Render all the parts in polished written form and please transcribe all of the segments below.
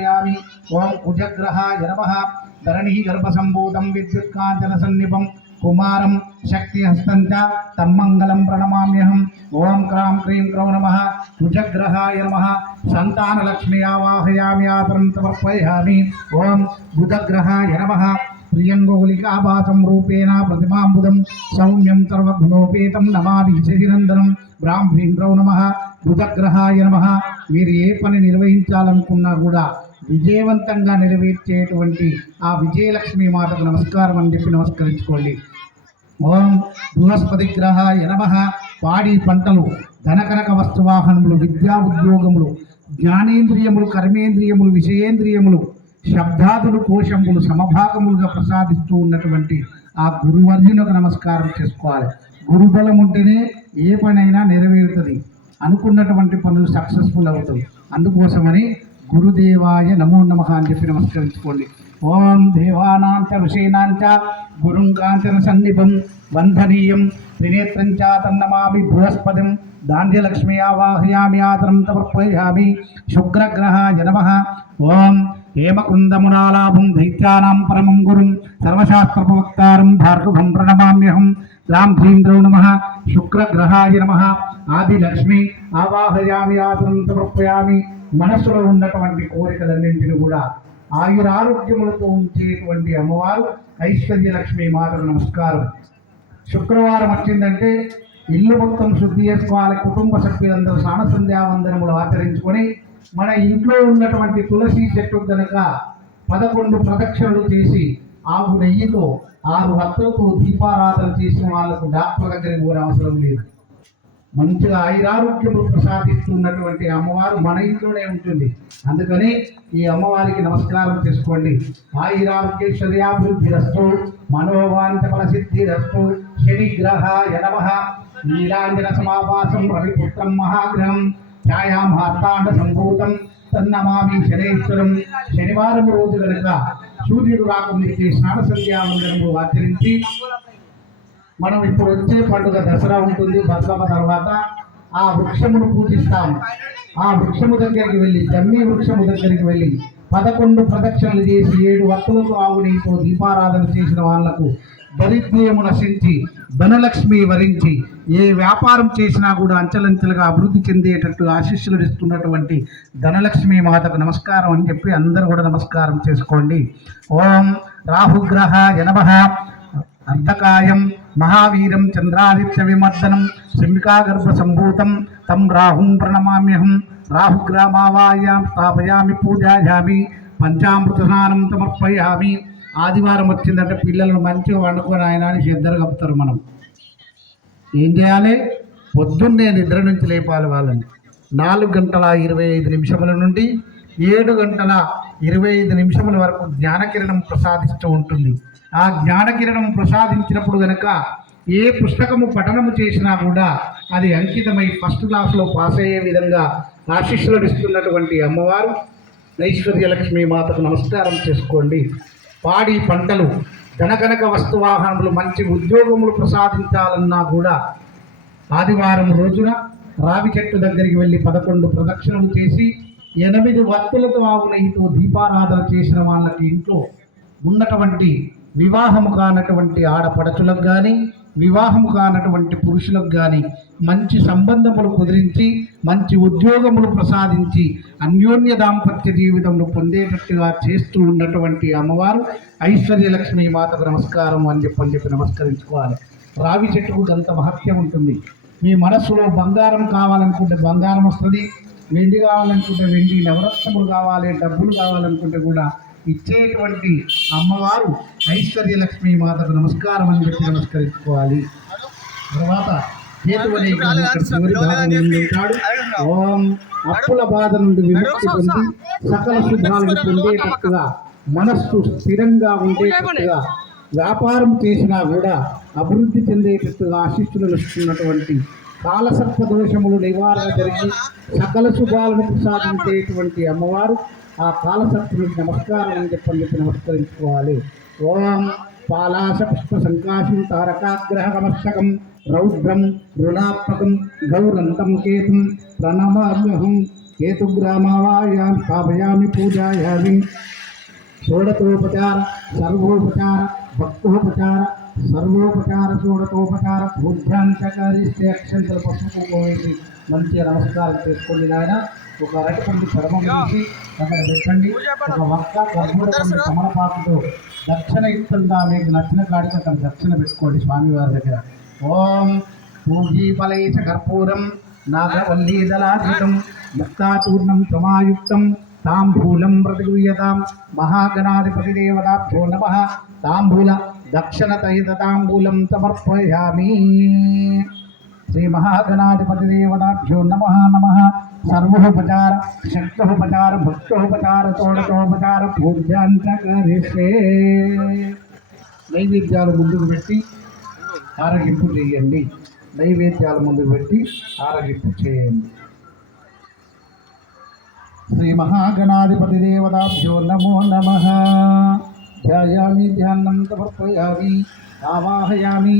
సమర్పయామి. ఓం కుజగ్రహాయ నమః. ధరణి గర్భసంభూతం విద్యుత్కాంచన సన్నిభం కుమారం శక్తిహస్తం చ తమ్మంగళం ప్రణమామ్యహం. ఓం క్రాం క్రీం క్రౌ నమః. కుజగ్రహాయ నమః. సంతానలక్ష్మి ఆవాహయామి ఆతరం సమర్పయామి. ఓం బుధగ్రహాయ నమః. ప్రియంగోలికాభాసం రూపేణ ప్రతిమాంబుదం సౌమ్యం సర్వగుణోపేతం నమామి శశినందనం. బ్రాహ్మీం క్రౌ నమః. బుధగ్రహాయ నమః. మీరు ఏ పని నిర్వహించాలనుకున్నా కూడా విజయవంతంగా నెరవేర్చేటువంటి ఆ విజయలక్ష్మి మాతకు నమస్కారం అని చెప్పి నమస్కరించుకోండి. ఓం బృహస్పతి గ్రహాయ నమః. పాడి పంటలు, ధనకనక వస్తువాహనములు, విద్యా ఉద్యోగములు, జ్ఞానేంద్రియములు, కర్మేంద్రియములు, విషయేంద్రియములు, శబ్దాదులు, కోశములు సమభాగములుగా ప్రసాదిస్తూ ఉన్నటువంటి ఆ గురువర్యునకు నమస్కారం చేసుకోవాలి. గురుబలం ఉంటేనే ఏ పనైనా నెరవేరుతుంది, అనుకున్నటువంటి పనులు సక్సెస్ఫుల్ అవుతుంది. అందుకోసమని గురుదేవాయ నమో నమః అని చెప్పి నమస్కరించుకోండి. ఓం దేవానాంచ ఋషీనాంచ గురుం కాంచన సన్నిభం వందనీయం త్రినేత్రం చ తన్నమామి బృహస్పతిం దాండ్యలక్ష్మి ఆవాహయామి ఆదరం సమర్పయామి. శుక్రగ్రహాయ నమః. ఓం హేమకుందమునాలాభం దైత్యానాం పరమం గురుం సర్వశాస్త్రప్రవక్తారం భార్గవం ప్రణమామ్యహం. రాం హ్రీం ద్రౌ నమః. శుక్రగ్రహాయ నమః. ఆదిలక్ష్మి ఆవాహయామి ఆదరం సమర్పయామి. మనస్సులో ఉన్నటువంటి కోరికలన్నింటినీ కూడా ఆయురారోగ్యములతో ఉంచేటువంటి అమ్మవారు ఐశ్వర్యలక్ష్మి మాతకు నమస్కారం. శుక్రవారం వచ్చిందంటే ఇల్లు మొత్తం శుద్ధి చేసుకోవాలి. కుటుంబ సభ్యులందరూ స్నాన సంధ్యావందనములు ఆచరించుకొని మన ఇంట్లో ఉన్నటువంటి తులసి చెట్టు కనుక 11 ప్రదక్షిణలు చేసి ఆవు నెయ్యితో 6 వత్తులతో దీపారాధన చేసిన వాళ్ళకు డాక్టర్ దగ్గరికి పోయే అవసరం లేదు. మంచిగా ఆయురారోగ్యములు ప్రసాదిస్తున్నటువంటి అమ్మవారు మన ఇంట్లోనే ఉంటుంది. అందుకని ఈ అమ్మవారికి నమస్కారం చేసుకోండి. ఆయురారోగ్యైశ్వర్యాభివృద్ధిరస్తు మనోవాంఛ ఫలసిద్ధిరస్తు. శనిగ్రహాయ నమః. నీలాంజన సమావాసం రవిపుత్రం మహాగ్రహం ఛాయామార్తాండ సంభూతం తన్నమామి శనేశ్వరం. శనివారం రోజు కనుక సూర్యుడు రాకముందుకే స్నాన సంధ్యావందనము ఆచరించి మనం ఇప్పుడు వచ్చే పండుగ దసరా ఉంటుంది. బతుకమ్మ తర్వాత ఆ వృక్షమును పూజిస్తాము. ఆ వృక్షము దగ్గరికి వెళ్ళి జమ్మి వృక్షము దగ్గరికి వెళ్ళి 11 ప్రదక్షిణలు చేసి 7 వత్తులతో ఆవు నెయ్యితో దీపారాధన చేసిన వాళ్లకు దరిద్రము నశించి ధనలక్ష్మి వరించి ఏ వ్యాపారం చేసినా కూడా అంచెలంచెలుగా అభివృద్ధి చెందేటట్టు ఆశీస్సులు ఇస్తున్నటువంటి ధనలక్ష్మి మాతకు నమస్కారం అని చెప్పి అందరూ కూడా నమస్కారం చేసుకోండి. ఓం రాహుగ్రహాయ నమః. అర్ధకాయం మహావీరం చంద్రాదిత్య విమర్దనం శంభికాగర్భ సంభూతం తం రాహుం ప్రణమామ్యహం. రాహుగ్రామావాయాం స్థాపయామి పూజాయామి పంచామృత స్నానం సమర్పయామి. ఆదివారం వచ్చిందంటే పిల్లలను మంచిగా వండుకొని ఆయన అని శ్రద్ధలు కప్పుతారు. మనం ఏం చేయాలి? పొద్దున్నే నిద్ర నుంచి లేపాలి వాళ్ళని. 4:25 నుండి 7:25 వరకు జ్ఞానకిరణం ప్రసాదిస్తూ ఉంటుంది. ఆ జ్ఞానకిరణం ప్రసాదించినప్పుడు కనుక ఏ పుస్తకము పఠనము చేసినా కూడా అది అంకితమై ఫస్ట్ క్లాస్లో పాస్ అయ్యే విధంగా ఆశీస్సులు ఇస్తున్నటువంటి అమ్మవారు ఐశ్వర్యలక్ష్మి మాతకు నమస్కారం చేసుకోండి. పాడి పంటలు, ధనకనక వస్తువాహనములు, మంచి ఉద్యోగములు ప్రసాదించాలన్నా కూడా ఆదివారం రోజున రావి చెట్టు దగ్గరికి వెళ్ళి 11 ప్రదక్షిణలు చేసి 8 వత్తులతో ఆవు నెయ్యితో దీపారాధన చేసిన వాళ్ళకి ఇంట్లో ఉన్నటువంటి వివాహము కానటువంటి ఆడపడచులకు కానీ వివాహము కానటువంటి పురుషులకు కానీ మంచి సంబంధములు కుదిరించి మంచి ఉద్యోగములు ప్రసాదించి అన్యోన్య దాంపత్య జీవితంలో పొందేటట్టుగా చేస్తూ ఉన్నటువంటి అమ్మవారు ఐశ్వర్యలక్ష్మి మాతకు నమస్కారం అని చెప్పి నమస్కరించుకోవాలి. రావి చెట్టుకు అంత మహత్యం ఉంటుంది. మీ మనస్సులో బంగారం కావాలనుకుంటే బంగారం వస్తుంది, వెండి కావాలనుకుంటే వెండి, నవరత్నములు కావాలి, డబ్బులు కావాలనుకుంటే కూడా ఇచ్చేటువంటి అమ్మవారు ఐశ్వర్యలక్ష్మి మాతకు నమస్కారం అని చెప్పి నమస్కరించుకోవాలి. తర్వాత చేతువనే చివరి భాగం ఉంటాడు. ఓం అప్పుల బాధ నుండి విముక్తి పొంది సకల శుభాలను పొందేటట్టుగా మనస్సు స్థిరంగా ఉండేటట్టుగా వ్యాపారం చేసినా కూడా అభివృద్ధి చెందేటట్టుగా ఆశీస్సులు ఇస్తున్నటువంటి కాలసర్ప దోషములు నివారణ జరిగి సకల శుభాలను ప్రసాదించేటువంటి అమ్మవారు ఆ కాలసర్పునికి నమస్కారం అని చెప్పి నమస్కరించుకోవాలి. ఓం పాలాస పుష్ప సంకాశం తారకాగ్రహమస్తకం రౌద్రం రుణాత్మకం గౌరంతం కేతుం ప్రణమామ్యహం. केतुग्रामावायां स्थापयामि पूजायामि षोडशोपचार सर्वोपचार भक्तोपचार सर्वोपचार షోడశోపచార పూజాంతకరిస్తే అక్షంతల పసుపు వేసి మంచిగా నమస్కారం చేసుకోండి నాయన. ఒక అరటిపండు చర్మం వేసి అక్కడ పెట్టండి. ఒక వక్క కర్పూర పండు తమలపాకుతో దక్షిణ ఇస్తుందా మీకు నచ్చిన కాడికి అక్కడ దక్షిణ పెట్టుకోండి స్వామివారి దగ్గర. ఓం పూజీఫలైచ కర్పూరం నాగవల్లీదలాధృతం ముక్తాచూర్ణం సమాయుక్తం తాంబూలం ప్రతిగృహ్యతాం మహాగణాధిపతిదేవతాభ్యో నమః. తాంబూల దక్షిణతైతాంబూలం సమర్పయామి. శ్రీ మహాగణాధిపతిదేవతాభ్యో నమః నమః. సర్వోపచార శక్తోపచార భక్తోపచార షోడశోపచార పూజాంతకరిస్తే నైవేద్యాలు ముందుకు పెట్టి ఆరగింపు చేయండి. నైవేద్యాలు ముందుకు పెట్టి ఆరగింపు చేయండి. శ్రీ మహాగణాధిపతిదేవతాభ్యో నమో నమః. ధ్యాయామి ధ్యానం సమర్పయామి ఆవాహయామి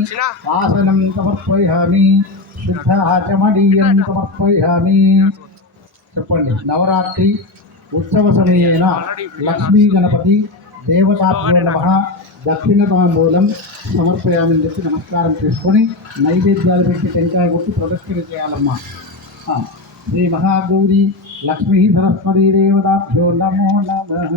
ఆసనం సమర్పయామి శుద్ధ ఆచమనీయం సమర్పయామి. చెప్పండి. నవరాత్రి ఉత్సవ సమయేన లక్ష్మీ గణపతి దేవతాభ్యో నమః దక్షిణ తాంబూలం సమర్పయామని చెప్పి నమస్కారం చేసుకొని నైవేద్యాలు పెట్టి టెంకాయ కొట్టి ప్రదక్షిణ చేయాలమ్మా. శ్రీ మహాగౌరీ లక్ష్మీ సరస్వతీ దేవతాభ్యో నమో నమః.